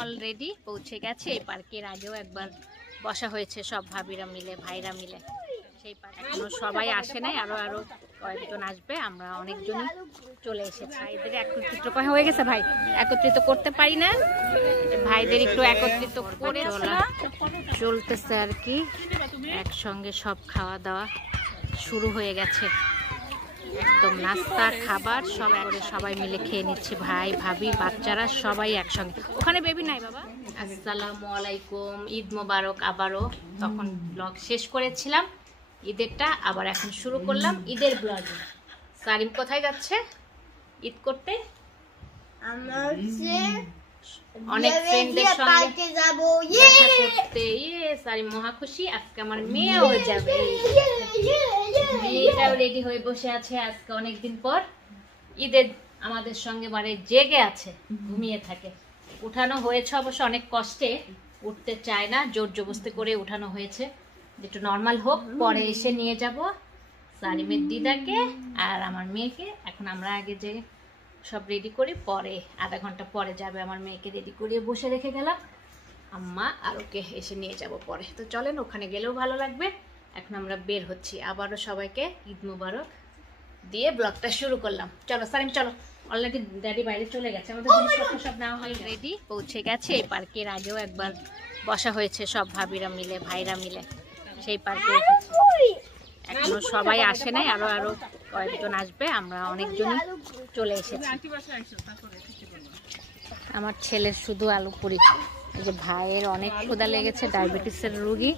Already পৌঁছে গেছে। এই পার্কের আগেও একবার বসা হয়েছে সব ভাবিরা মিলে, ভাইরা মিলে। সেই পার্কে এখনো সবাই আসে নাই, আরো আরো কয়েকজন আসবে। আমরা অনেকজনই চলে এসেছি। এদের একত্রিত হয়ে গেছে, ভাই একত্রিত করতে পারি না, ভাইদের একটু একত্রিত করে চলতেছে আর কি। একসঙ্গে সব খাওয়া দাওয়া শুরু হয়ে গেছে, একদম নাস্তা খাবার সব একবারে সবাই মিলে খেয়ে নিচ্ছে, ভাই ভাবি বাচ্চারা সবাই একসঙ্গে। ওখানে বেবি নাই বাবা। আসসালামু আলাইকুম, ঈদ মোবারক। আবারও তখন ব্লগ শেষ করেছিলাম ঈদেরটা, আবার এখন শুরু করলাম ঈদের ব্লগ। সারিম কোথায় যাচ্ছে ঈদ করতে? অনেক ফ্রেন্ডদের সঙ্গে যাব করতে। সারিম মহা খুশি, আজকে আমার মেয়েও যাবে। মেয়েটাও রেডি হয়ে বসে আছে, আজকে অনেকদিন পর ঈদের আমাদের সঙ্গে বারে জেগে আছে, ঘুমিয়ে থাকে। উঠানো হয়েছে অবশ্য অনেক কষ্টে, উঠতে চায় না, জোর জবরদস্তি করে উঠানো হয়েছে। একটু নর্মাল হোক, পরে এসে নিয়ে যাব সারিমের দিদাকে আর আমার মেয়েকে। এখন আমরা আগে যে সব রেডি করি, পরে আধা ঘন্টা পরে যাবে। আমার মেয়েকে রেডি করিয়ে বসে রেখে গেলাম, আম্মা আর ওকে এসে নিয়ে যাব পরে। তো চলেন, ওখানে গেলেও ভালো লাগবে। এখন আমরা বের হচ্ছি। আবারও সবাইকে ঈদ মোবারক দিয়ে ব্লগটা শুরু করলাম। চলো সারিম চলো, অলরেডি ড্যাডি বাইরে চলে গেছে, আমাদের জিনিসপত্র সব নেওয়া হয় রেডি, পৌঁছে গেছে। এই পার্কের আগেও একবার বসা হয়েছে সব ভাবিরা মিলে, ভাইরা মিলে। সেই পার্কে এখনো সবাই আসে নাই, আরো আরো কয়েকজন আসবে। আমরা অনেকজনই চলে এসেছি। আমার ছেলের শুধু আলু পুরি। এই যে ভাইয়ের অনেক ক্ষুধা লেগেছে, ডায়াবেটিসের রোগী,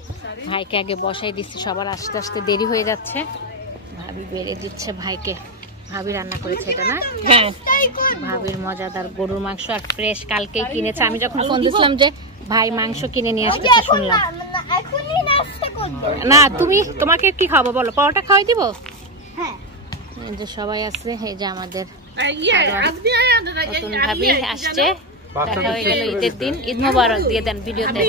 ভাইকে আগে বসাই দিচ্ছি, সবার আস্তে আস্তে দেরি হয়ে যাচ্ছে। ভাবি বেড়ে দিচ্ছে ভাইকে। ভাবি রান্না করেছে এটা না? হ্যাঁ, ভাবির মজাদার গরুর মাংস আর ফ্রেশ, কালকেই কিনেছে। আমি যখন ফোন দিছিলাম যে ভাই মাংস কিনে নিয়ে আসতেছে, শুনলাম। না তুমি, তোমাকে কি খাবো বলো? পরোটা খাওয়াই দিব? হ্যাঁ। এই যে সবাই আছে, এই যে আমাদের নতুন ভাবি আসছে, দেখা হয়ে গেল ঈদের দিন। ঈদ মোবারক দিয়ে দেন ভিডিওতে।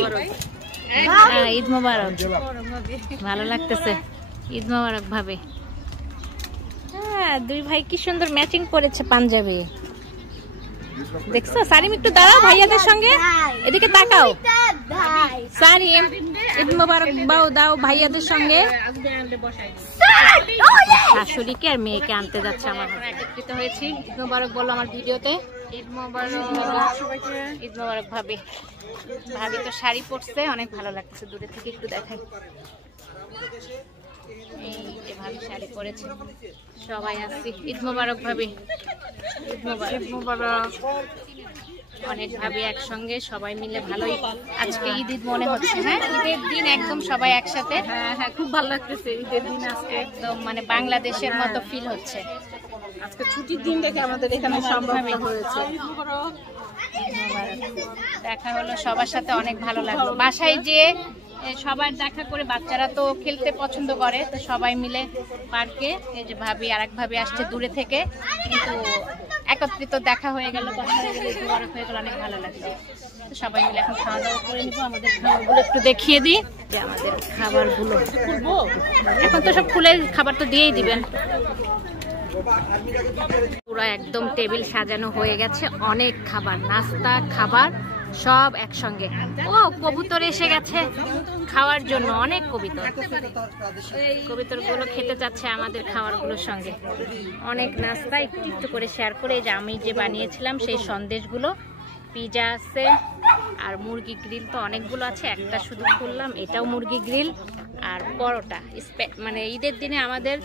হ্যাঁ, ঈদ মোবারক। ভালো লাগতেছে, ঈদ মোবারক ভাবে। হ্যাঁ, দুই ভাই কি সুন্দর ম্যাচিং করেছে পাঞ্জাবি, দেখছো? সারিম একটু দাঁড়াও ভাইয়াদের সঙ্গে, এদিকে তাকাও। সারিম ঈদ মোবারক দাও ভাইয়াদের সঙ্গে। শাশুড়িকে আর মেয়েকে আনতে যাচ্ছে। আমার একত্রিত হয়েছি। ঈদ মোবারক বলো আমার ভিডিওতে। ঈদ মোবারক, ঈদ মোবারক ভাবি। ভাবি তো শাড়ি পরছে, অনেক ভালো লাগছে, দূরে থেকে একটু দেখাই। এই যে ভাবি শাড়ি পরেছে, সবাই আসছি। ঈদ মোবারক ভাবি, ঈদ মোবারক। ঈদ মোবারক। অনেক ভাবি একসঙ্গে সবাই মিলে, ভালোই আজকে ঈদ ঈদ মনে হচ্ছে। হ্যাঁ, ঈদের দিন একদম সবাই একসাথে। হ্যাঁ হ্যাঁ, খুব ভালো লাগতেছে ঈদের দিন আজকে, একদম মানে বাংলাদেশের মতো ফিল হচ্ছে। আজকে ছুটির দিন দেখে আমাদের এখানে সম্ভব হয়েছে। দেখা হলো সবার সাথে, অনেক ভালো লাগলো। বাসায় যেয়ে সবার দেখা করে, বাচ্চারা তো খেলতে পছন্দ করে, তো সবাই মিলে পার্কে। এই যে ভাবি আর এক ভাবি আসছে দূরে থেকে, কিন্তু একত্রিত দেখা হয়ে গেল, কথা হয়ে গেল, দুবার হয়ে গেল, অনেক ভালো লাগলো। তো সবাই মিলে এখন খাওয়া দাওয়া করে নিবো। আমাদের খাবারগুলো একটু দেখিয়ে দিই, যে আমাদের খাবারগুলো এখন তো সব খুলে খাবার তো দিয়েই দিবেন। পুরো একদম টেবিল সাজানো হয়ে গেছে, অনেক খাবার, নাস্তা খাবার সব একসঙ্গে। ও কবুতর এসে গেছে খাওয়ার জন্য, অনেক কবুতর। কবুতরগুলো খেতে যাচ্ছে আমাদের খাবারগুলোর সঙ্গে। অনেক নাস্তা একটু একটু করে শেয়ার করে। যে আমি যে বানিয়েছিলাম সেই সন্দেশগুলো, পিজা আছে আর মুরগি গ্রিল তো অনেকগুলো আছে, একটা শুধু খুললাম, এটাও মুরগি গ্রিল। আর পরোটা, মানে ঈদের দিনে আমাদের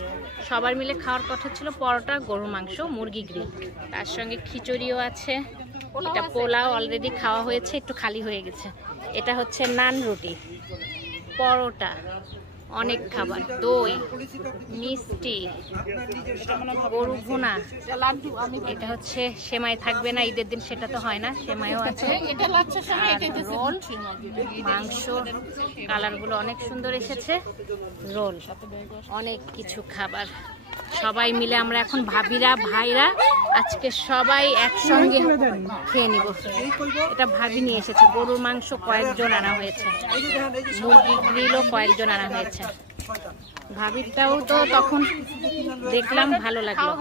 সবার মিলে খাওয়ার কথা ছিল পরোটা, গরুর মাংস, মুরগি গ্রিল, তার সঙ্গে খিচুড়িও আছে। এটা পোলাও অলরেডি খাওয়া হয়েছে, একটু খালি হয়ে গেছে। এটা হচ্ছে নান রুটি, পরোটা, অনেক খাবার, দই, মিষ্টি, গরু ভুনা। এটা হচ্ছে সেমাই, থাকবে না ঈদের দিন, সেটা তো হয় না, সেমাইও আছে। রোল, মাংস, কালারগুলো অনেক সুন্দর এসেছে, রোল, অনেক কিছু খাবার। সবাই মিলে আমরা এখন ভাবিরা ভাইরা আজকে সবাই একসঙ্গে খেয়ে নিব। এটা ভাবি নিয়ে এসেছে। গরুর মাংস কয়েকজন আনা হয়েছে, মুরগি গ্রিলও কয়েকজন আনা হয়েছে। ভাবিরটাও তো তখন দেখলাম ভালো লাগলো।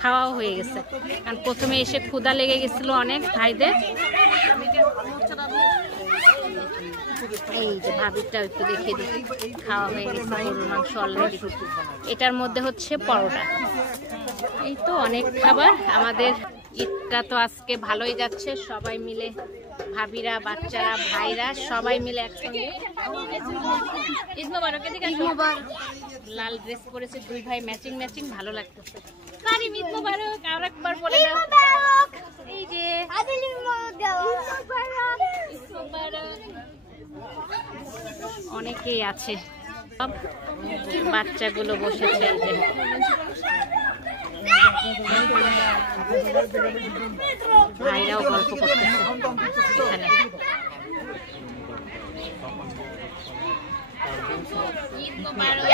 খাওয়াও হয়ে গেছে, কারণ প্রথমে এসে ক্ষুধা লেগে গেছিল অনেক ভাইদের। এই যে ভাবিটা একটু দেখিয়ে দিই, খাওয়া হয়ে গেছে গরুর মাংস অলরেডি। এটার মধ্যে হচ্ছে পরোটা। এই তো অনেক খাবার। আমাদের ঈদটা তো আজকে ভালোই যাচ্ছে, সবাই মিলে ভাবিরা, বাচ্চারা, ভাইরা সবাই মিলে একসঙ্গে। ঈদ মোবারক। লাল ড্রেস পরেছে দুই ভাই, ম্যাচিং ম্যাচিং, ভালো লাগতেছে। কারিম ঈদ মোবারক আর একবার বলে দাও। এই যে অনেকেই আছে, সব বাচ্চাগুলো বসেছে। এই যে ভাইরাও গল্প করতেছে এখানে। ঈদ মোবারক।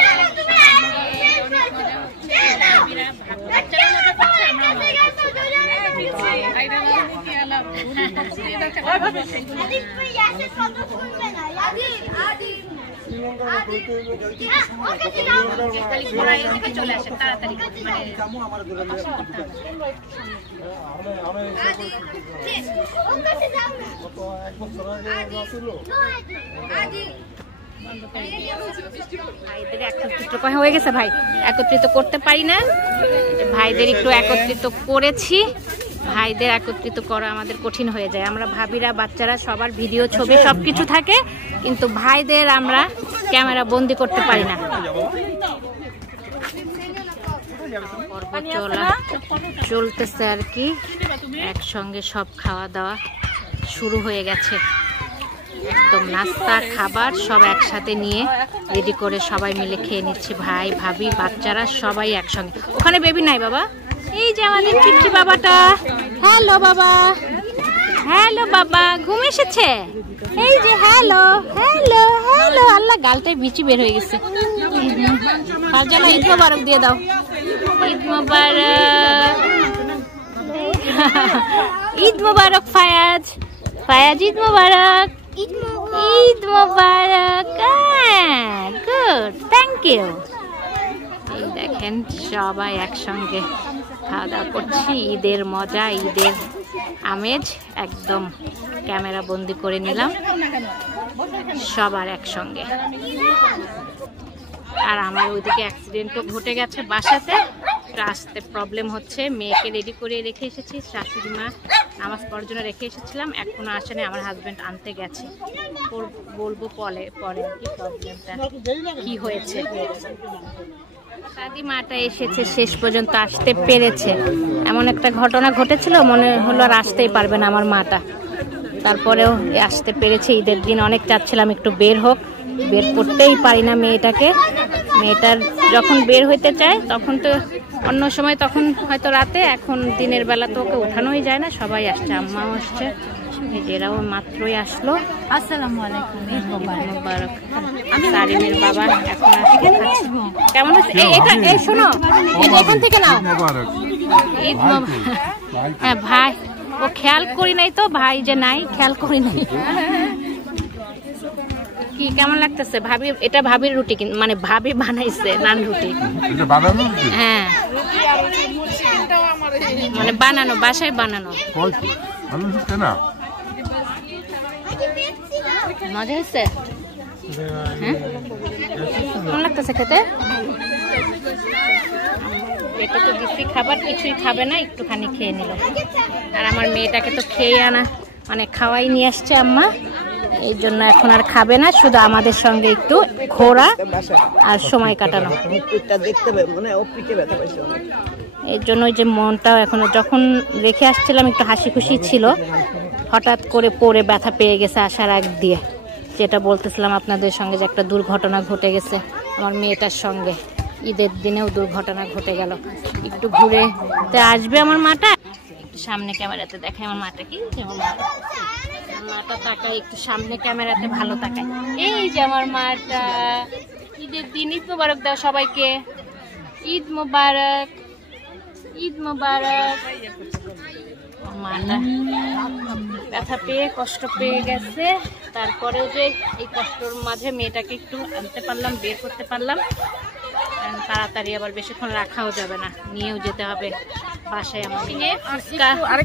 চলে আসে তাড়াতাড়ি। ভাইদের একত্রিত হয়ে গেছে, ভাই একত্রিত করতে পারি না, ভাইদের একটু একত্রিত করেছি। ভাইদের একত্রিত করা আমাদের কঠিন হয়ে যায়। আমরা ভাবিরা, বাচ্চারা সবার ভিডিও, ছবি সবকিছু থাকে, কিন্তু ভাইদের আমরা ক্যামেরা বন্দি করতে পারি না। চলতেছে আর কি, একসঙ্গে সব খাওয়া দাওয়া শুরু হয়ে গেছে। একদম নাস্তা, খাবার সব একসাথে নিয়ে রেডি করে সবাই মিলে খেয়ে নিচ্ছি। ভাই, ভাবি, বাচ্চারা সবাই একসঙ্গে। ওখানে বেবি নাই বাবা। এই যে আমাদের পিচ্চি বাবাটা। হ্যালো বাবা, হ্যালো বাবা, ঘুম এসেছে? এই যে হ্যালো হ্যালো হ্যালো। আল্লাহ, গালটায় বিচি বের হয়ে গেছে। ফারজানা ঈদ মোবারক দিয়ে দাও। Eid Mubarak. Eid Mubarak Fayaz. Fayaz Eid Mubarak. Eid Mubarak. Good, thank you. এই দেখেন সবাই একসঙ্গে খাওয়া দাওয়া করছি। ঈদের মজা, ঈদের আমেজ একদম ক্যামেরা বন্দি করে নিলাম সবার একসঙ্গে। আর আমার ওইদিকে অ্যাক্সিডেন্টও ঘটে গেছে বাসাতে, আসতে প্রবলেম হচ্ছে। মেয়েকে রেডি করে রেখে এসেছি, শাশুড়ি মা নামাজ পড়ার জন্য রেখে এসেছিলাম, এখনো আসেনি। আমার হাজবেন্ড আনতে গেছে, বলবো পরে কি প্রবলেমটা কি হয়েছে। দাদি মাটা এসেছে, শেষ পর্যন্ত আসতে পেরেছে। এমন একটা ঘটনা ঘটেছিল, মনে হলো আর আসতেই পারবে না আমার মাটা, তারপরেও আসতে পেরেছে। ঈদের দিন অনেক চাচ্ছিলাম একটু বের হোক, বের করতেই পারি না মেয়েটাকে। মেয়েটার যখন বের হইতে চায় তখন তো অন্য সময়, তখন হয়তো রাতে, এখন দিনের বেলা তো ওকে উঠানোই যায় না। সবাই আসছে, আম্মাও আসছে, এরাও মাত্রই আসলো। আসসালামু আলাইকুম, ঈদ মোবারক। সারিমের বাবা এখন আসছে। কেমন আছে? এই শোনো, এটা এখান থেকে নাও। ঈদ মোবারক। হ্যাঁ ভাই, ও খেয়াল করি নাই তো, ভাই যে নাই খেয়াল করি নাই। কি কেমন লাগতেছে ভাবি? এটা ভাবির রুটি, মানে ভাবি বানাইছে নান রুটি। হ্যাঁ, মানে বানানো, বাসায় বানানো। মজা হয়েছে? হ্যাঁ, কেমন লাগতেছে খেতে? এটা তো দিচ্ছি খাবার, কিছুই খাবে না, একটুখানি খেয়ে নিল। আর আমার মেয়েটাকে তো খেয়ে আনা, মানে খাওয়াই নিয়ে আসছে আম্মা, এই জন্য এখন আর খাবে না, শুধু আমাদের সঙ্গে একটু ঘোরা আর সময় কাটানো। এর জন্য ওই যে মনটাও এখন, যখন রেখে আসছিলাম একটু হাসি খুশি ছিল, হঠাৎ করে পড়ে ব্যথা পেয়ে গেছে আসার আগ দিয়ে। যেটা বলতেছিলাম আপনাদের সঙ্গে, যে একটা দুর্ঘটনা ঘটে গেছে আমার মেয়েটার সঙ্গে। ঈদের দিনেও দুর্ঘটনা ঘটে গেল। একটু ঘুরে আসবে আমার মাটা, একটু সামনে ক্যামেরাতে দেখে আমার মাটা। কি যেমন মাটা তাকায় একটু সামনে ক্যামেরাতে, ভালো তাকায়। এই যে আমার মাটা। ঈদের দিন ঈদ মোবারক দাও সবাইকে। ঈদ মোবারক, ঈদ মোবারক। মাটা ব্যথা পেয়ে, কষ্ট পেয়ে গেছে, তারপরেও যে এই কষ্টর মাঝে মেয়েটাকে একটু আনতে পারলাম, বের করতে পারলাম। তাড়াতাড়ি আবার বেশিক্ষণ রাখাও যাবে না, নিয়েও যেতে হবে বাসায়। আমার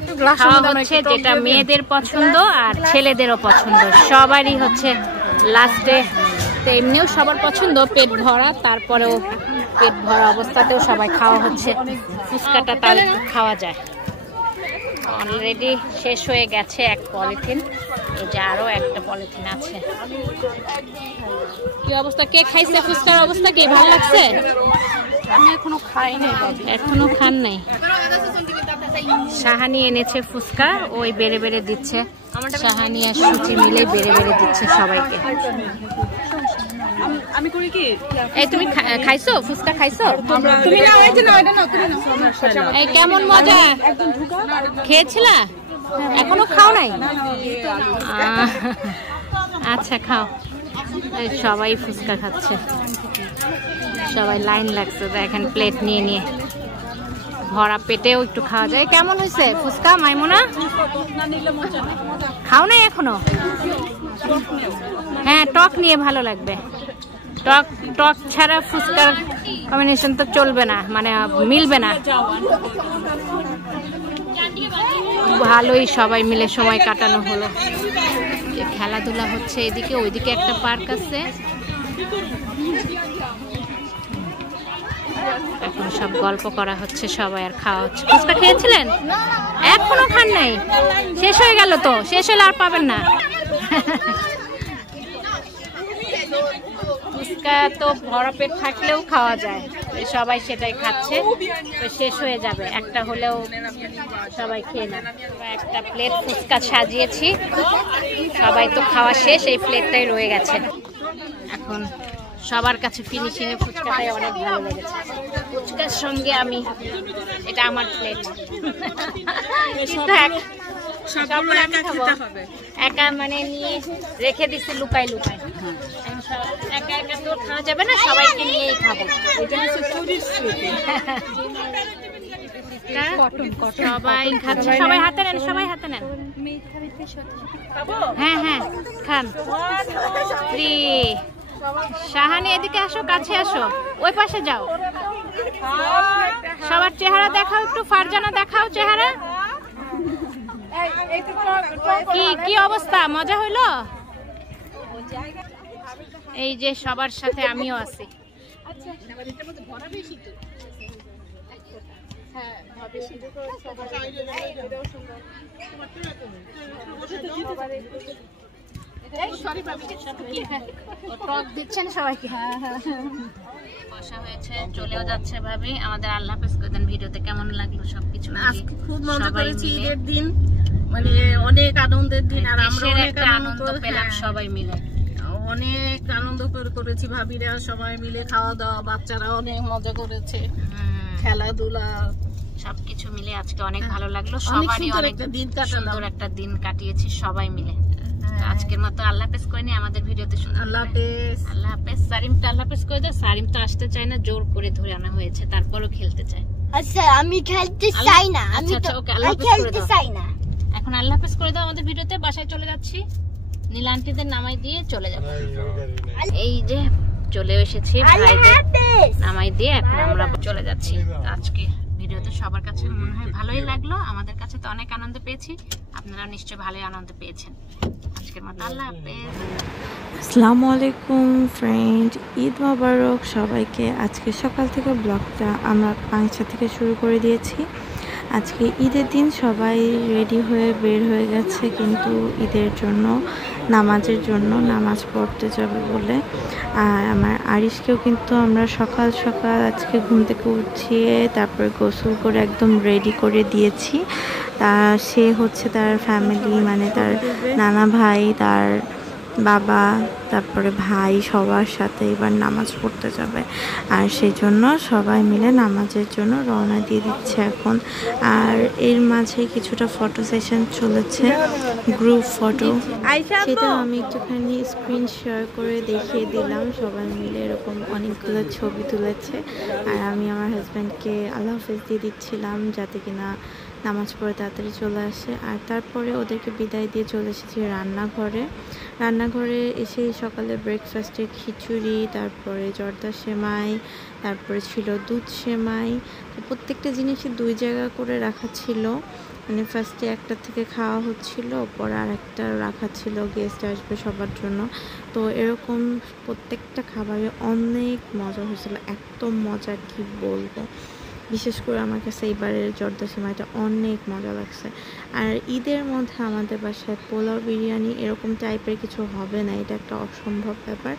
ফুচকা খাওয়া হচ্ছে, যেটা মেয়েদের পছন্দ আর ছেলেদেরও পছন্দ, সবারই হচ্ছে লাস্টে তো এমনিও সবার পছন্দ পেট ভরা, তারপরেও পেট ভরা অবস্থাতেও সবাই খাওয়া হচ্ছে। ফুচকাটা তাহলে খাওয়া যায়। অলরেডি শেষ হয়ে গেছে এক পলিথিন, এই যে আরো একটা পলিথিন আছে। কি অবস্থা, কে খাইছে? ফুচকার অবস্থা কি, ভালো লাগছে? আমি এখনো খাই নাই। এখনো খান নাই? শাহানি এনেছে ফুচকা, ওই বেড়ে বেড়ে দিচ্ছে। শাহানি আর সুচি মিলে বেড়ে বেড়ে দিচ্ছে সবাইকে। আমি করি কি, এই তুমি খাইছো ফুচকা? খাইছো তুমি? না ওইটা না, ওইটা না, তুমি না। এই কেমন মজা, খেয়েছিলা? এখনো খাও নাই? আচ্ছা খাও। সবাই ফুচকা খাচ্ছে, সবাই লাইন লাগছে দেখেন প্লেট নিয়ে নিয়ে। ভরা পেটেও একটু খাওয়া যায়। কেমন হয়েছে ফুচকা মাইমুনা? খাও নাই এখনো? হ্যাঁ, টক নিয়ে ভালো লাগবে। টক টক ছাড়া ফুচকার কম্বিনেশন তো চলবে না, মানে মিলবে না। ভালোই সবাই মিলে সময় কাটানো হলো। খেলাধুলা হচ্ছে এদিকে, ওইদিকে একটা পার্ক আছে। এখন সব গল্প করা হচ্ছে সবাই, আর খাওয়া হচ্ছে। ফুচকা খেয়েছিলেন? এখনো খান নাই? শেষ হয়ে গেল তো, শেষ হলে আর পাবেন না। ফুচকা তো ভরা পেট থাকলেও খাওয়া যায়, সবাই সেটাই খাচ্ছে। তো শেষ হয়ে যাবে, একটা হলেও সবাই খেয়ে নেয়। একটা প্লেট ফুচকা সাজিয়েছি, সবাই তো খাওয়া শেষ, এই প্লেটটাই রয়ে গেছে। এখন সবার কাছে ফিনিশিং এ ফুচকাটাই অনেক ভালো লেগেছে। ফুচকার সঙ্গে আমি, এটা আমার প্লেট, একা মানে নিয়ে রেখে দিচ্ছি লুকাই লুকাই। একা একা তো খাওয়া যাবে না, সবাইকে নিয়েই খাবো। সবাই খাচ্ছে, সবাই হাতে নেন, সবাই হাতে নেন। হ্যাঁ হ্যাঁ খান। শাহানি এদিকে আসো, কাছে আসো, ওই পাশে যাও। সবার চেহারা দেখাও একটু, ফারজানা দেখাও চেহারা। কি কি অবস্থা, মজা হইলো? এই যে সবার সাথে আমিও আছি। টক দিচ্ছেন সবাইকে। বসা হয়েছে, চলেও যাচ্ছে ভাবি। আমাদের আল্লাহ হাফেজ করে দেন। ভিডিওতে কেমন লাগলো সবকিছু? আজকে খুব মজা করেছি, ঈদের দিন মানে অনেক আনন্দের দিন, আর আমরা অনেক আনন্দ পেলাম সবাই মিলে। অনেক আনন্দ করেছি ভাবিরা সবাই মিলে, খাওয়া দাওয়া, বাচ্চারা অনেক মজা করেছে, খেলাধুলা সবকিছু মিলে আজকে অনেক ভালো লাগলো। সবারই অনেক সুন্দর একটা দিন কাটিয়েছি সবাই মিলে। আজকের মতো আল্লাহ হাফেজ করে নি, আমাদের ভিডিওতে আল্লাহ হাফেজ। আল্লাহ হাফেজ। সারিমটা আল্লাহ হাফেজ করে দাও। সারিম তো আসতে চায় না, জোর করে ধরে আনা হয়েছে, তারপরও খেলতে চায়। আচ্ছা আমি খেলতে চাই না, আমি তো খেলতে চাই না। এখন আল্লাহ হাফেজ করে দাও আমাদের ভিডিওতে। বাসায় চলে যাচ্ছি, নীল আন্টিদের নামাই দিয়ে চলে যাব। এই যে চলে এসেছি, ভাইদের নামাই দিয়ে এখন আমরা চলে যাচ্ছি। আজকে ভিডিওতে সবার কাছে মনে হয় ভালোই লাগলো, আমাদের কাছে তো অনেক আনন্দ পেয়েছি, আপনারা নিশ্চয়ই ভালোই আনন্দ পেয়েছেন। আজকের মতো আল্লাহ হাফেজ। আসসালামু আলাইকুম ফ্রেন্ড, ঈদ মোবারক সবাইকে। আজকে সকাল থেকে ব্লগটা আমরা 5টা থেকে শুরু করে দিয়েছি। আজকে ঈদের দিন সবাই রেডি হয়ে বের হয়ে গেছে, কিন্তু ঈদের জন্য নামাজের জন্য, নামাজ পড়তে যাবে বলে। আর আমার আরিশকেও কিন্তু আমরা সকাল সকাল আজকে ঘুম থেকে উঠিয়ে তারপরে গোসল করে একদম রেডি করে দিয়েছি। তা সে হচ্ছে তার ফ্যামিলি, মানে তার নানা ভাই, তার বাবা, তারপরে ভাই, সবার সাথে এবার নামাজ পড়তে যাবে। আর সেই জন্য সবাই মিলে নামাজের জন্য রওনা দিয়ে দিচ্ছে এখন। আর এর মাঝে কিছুটা ফটো সেশন চলেছে, গ্রুপ ফটো, সেটা আমি একটুখানি স্ক্রিন শেয়ার করে দেখিয়ে দিলাম। সবাই মিলে এরকম অনেকগুলো ছবি তুলেছে, আর আমি আমার হাজব্যান্ডকে আল্লাহ হাফেজ দিয়ে দিচ্ছিলাম যাতে কিনা নামাজ পড়ে তাড়াতাড়ি চলে আসে। আর তারপরে ওদেরকে বিদায় দিয়ে চলে এসেছি রান্নাঘরে। রান্নাঘরে এসে সকালে ব্রেকফাস্টে খিচুড়ি, তারপরে জর্দা সেমাই, তারপরে ছিল দুধ সেমাই। প্রত্যেকটা জিনিসই 2 জায়গা করে রাখা ছিল। মানে ফার্স্টে একটা থেকে খাওয়া হচ্ছিল, পরে আরেকটা রাখা ছিল, গেস্ট আসবে সবার জন্য। তো এরকম প্রত্যেকটা খাবারে অনেক মজা হয়েছিল, এত মজা কি বলবো। বিশেষ করে আমার কাছে এইবারের জর্দা সেমাইটা অনেক মজা লাগছে। আর ঈদের মধ্যে আমাদের বাসায় পোলাও বিরিয়ানি এরকম টাইপের কিছু হবে না, এটা একটা অসম্ভব ব্যাপার।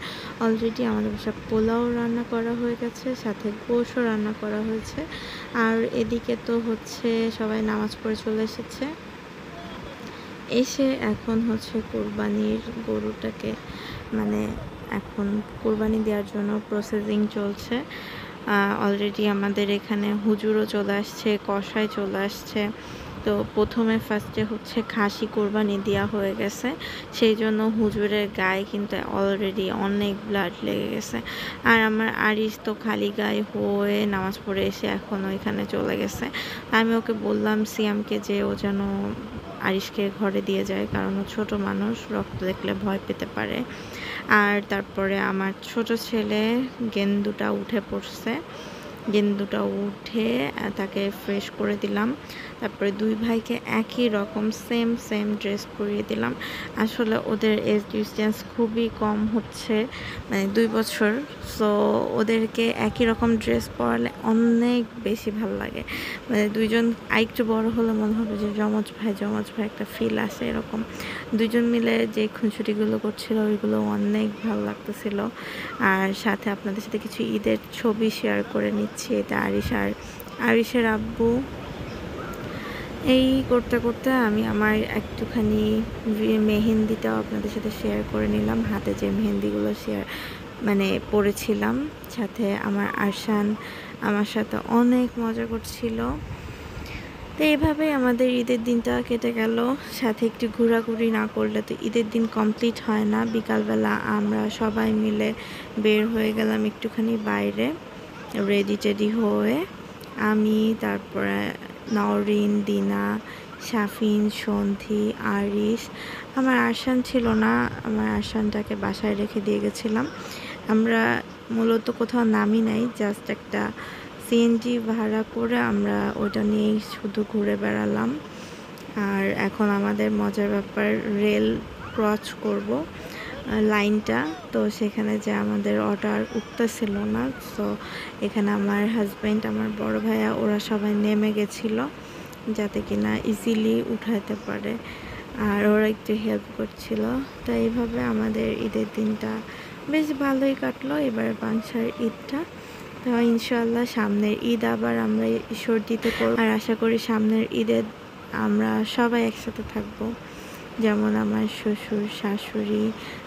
অলরেডি আমাদের বাসায় পোলাও রান্না করা হয়ে গেছে, সাথে গোশও রান্না করা হয়েছে। আর এদিকে তো হচ্ছে সবাই নামাজ পড়ে চলে এসেছে, এসে এখন হচ্ছে কোরবানির গরুটাকে মানে এখন কোরবানি দেওয়ার জন্য প্রসেসিং চলছে। অলরেডি আমাদের এখানে হুজুরও চলে আসছে, কষাই চলে আসছে। তো প্রথমে ফার্স্টে হচ্ছে খাসি কোরবানি দেওয়া হয়ে গেছে, সেই জন্য হুজুরের গায়ে কিন্তু অলরেডি অনেক ব্লাড লেগে গেছে। আর আমার আরিশ তো খালি গায়ে হয়ে নামাজ পড়ে এসে এখন ওইখানে চলে গেছে। আমি ওকে বললাম সিয়ামকে যে ও যেন আরিশকে ঘরে দিয়ে যায়, কারণ ও ছোটো মানুষ, রক্ত দেখলে ভয় পেতে পারে। আর তারপরে আমার ছোট ছেলে গেন্দুটা উঠে পড়ছে, গেন্দুটা উঠে তাকে ফ্রেশ করে দিলাম। তারপরে দুই ভাইকে একই রকম সেম ড্রেস পরিয়ে দিলাম। আসলে ওদের এজ ডিস্টেন্স খুবই কম হচ্ছে, মানে 2 বছর। সো ওদেরকে একই রকম ড্রেস পরালে অনেক বেশি ভালো লাগে। মানে দুইজন আরেকটু বড় হলে মনে হবে যে যমজ ভাই একটা ফিল আসে। এরকম দুইজন মিলে যে খুনসুটিগুলো করছিল ওইগুলো অনেক ভালো লাগতেছিল। আর সাথে আপনাদের সাথে কিছু ঈদের ছবি শেয়ার করে নিচ্ছি। এটা আরিশের আব্বু। এই করতে করতে আমি আমার একটুখানি মেহেন্দিটাও আপনাদের সাথে শেয়ার করে নিলাম, হাতে যে মেহেন্দিগুলো পরেছিলাম। সাথে আমার আরশান আমার সাথে অনেক মজা করছিল। তো এইভাবেই আমাদের ঈদের দিনটা কেটে গেল। সাথে একটু ঘোরাঘুরি না করলে তো ঈদের দিন কমপ্লিট হয় না। বিকালবেলা আমরা সবাই মিলে বের হয়ে গেলাম একটুখানি বাইরে, রেডি হয়ে। আমি, তারপরে নওরিন, দিনা, শাফিন, সন্ধি, আরিশ। আমার আরশান ছিল না, আমার আরশানটাকে বাসায় রেখে দিয়ে গেছিলাম। আমরা মূলত কোথাও নামি নাই, জাস্ট একটা সিএনজি ভাড়া করে আমরা ওটা নিয়েই শুধু ঘুরে বেড়ালাম। আর এখন আমাদের মজার ব্যাপার, রেল ক্রস করব লাইনটা, তো সেখানে যে আমাদের অটো আর উঠতেছিল না। সো এখানে আমার হাজব্যান্ড, আমার বড় ভাইয়া, ওরা সবাই নেমে গেছিল যাতে কিনা ইজিলি উঠাতে পারে, আর ওরা একটু হেল্প করছিল। তো এইভাবে আমাদের ঈদের দিনটা বেশ ভালোই কাটলো, এবারে পাংশার ঈদটা। তো ইনশাআল্লাহ সামনের ঈদ আবার আমরা ঈশ্বরদীতে করব, আর আশা করি সামনের ঈদে আমরা সবাই একসাথে থাকবো। যেমন আমার শ্বশুর, শাশুড়ি,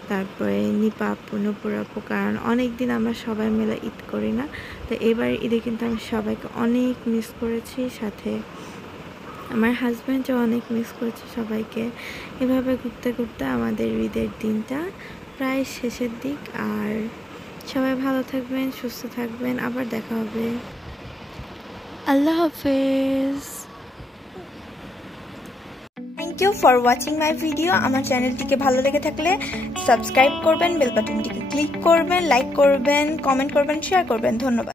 তারপরে নিপা আপু, নুপুর আপু, কারণ অনেক দিন আমরা সবাই মিলে ঈদ করি না। তো এবার ঈদে কিন্তু আমি সবাইকে অনেক মিস করেছি, সাথে আমার হাজব্যান্ডও অনেক মিস করেছে সবাইকে। এভাবে ঘুরতে ঘুরতে আমাদের ঈদের দিনটা প্রায় শেষের দিক। আর সবাই ভালো থাকবেন, সুস্থ থাকবেন, আবার দেখা হবে। আল্লাহ হাফেজ। Thank you for watching my video. আমার চ্যানেলটিকে ভালো লেগে থাকলে সাবস্ক্রাইব করবেন, বেল বাটনটিকে ক্লিক করবেন, লাইক করবেন, কমেন্ট করবেন, শেয়ার করবেন। ধন্যবাদ।